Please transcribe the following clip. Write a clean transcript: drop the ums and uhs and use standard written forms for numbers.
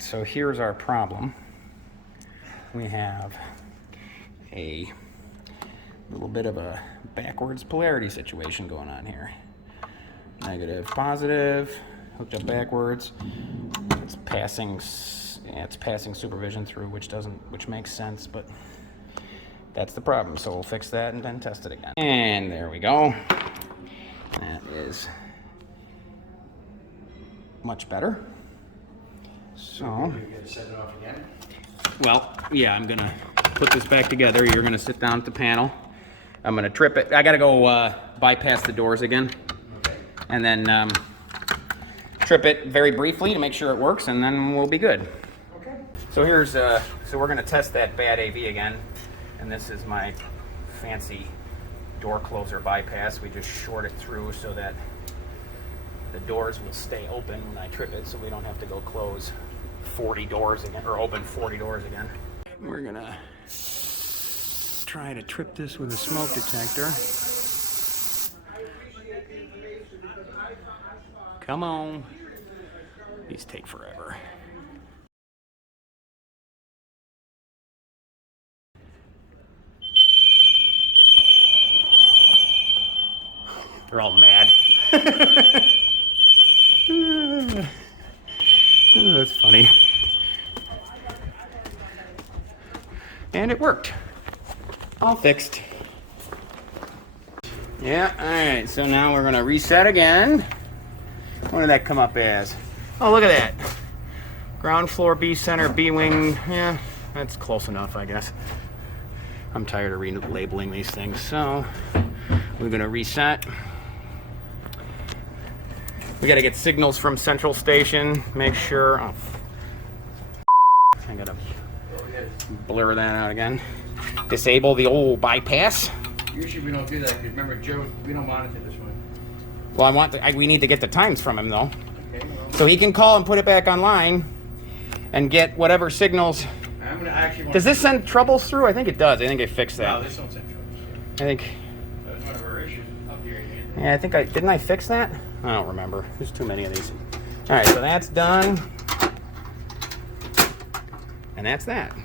right, so here's our problem. We have a little bit of a backwards polarity situation going on here. Negative, positive, hooked up backwards. It's passing supervision through, which makes sense, but that's the problem. So we'll fix that and then test it again. And there we go. That is much better. So you're gonna set it off again? Well, yeah, I'm gonna put this back together. You're gonna sit down at the panel. I'm gonna trip it. I gotta go bypass the doors again. Okay. And then trip it very briefly to make sure it works, and then we'll be good. Okay. So here's, so we're gonna test that bad AV again. And this is my fancy door closer bypass. We just short it through so that the doors will stay open when I trip it, so we don't have to go close 40 doors again, or open 40 doors again. We're gonna try to trip this with a smoke detector. Come on. These take forever. They're all mad. Oh, that's funny. And it worked. All fixed. Yeah, alright, so now we're gonna reset again. What did that come up as? Oh, look at that. Ground floor, B center, B wing. Yeah, that's close enough, I guess. I'm tired of relabeling these things, so we're gonna reset. We gotta get signals from central station, make sure. Oh, I gotta blur that out again. Disable the old bypass. Usually we don't do that, because remember, Joe, we don't monitor this one. Well, we need to get the times from him, though. Okay, well, So he can call and put it back online and get whatever signals. I'm gonna actually. Does this send troubles through? I think it does. I think I fixed that. No, this don't send troubles. I think. That was one of our issues up here. Yeah, I think didn't I fix that? I don't remember. There's too many of these. All right, so that's done. And that's that.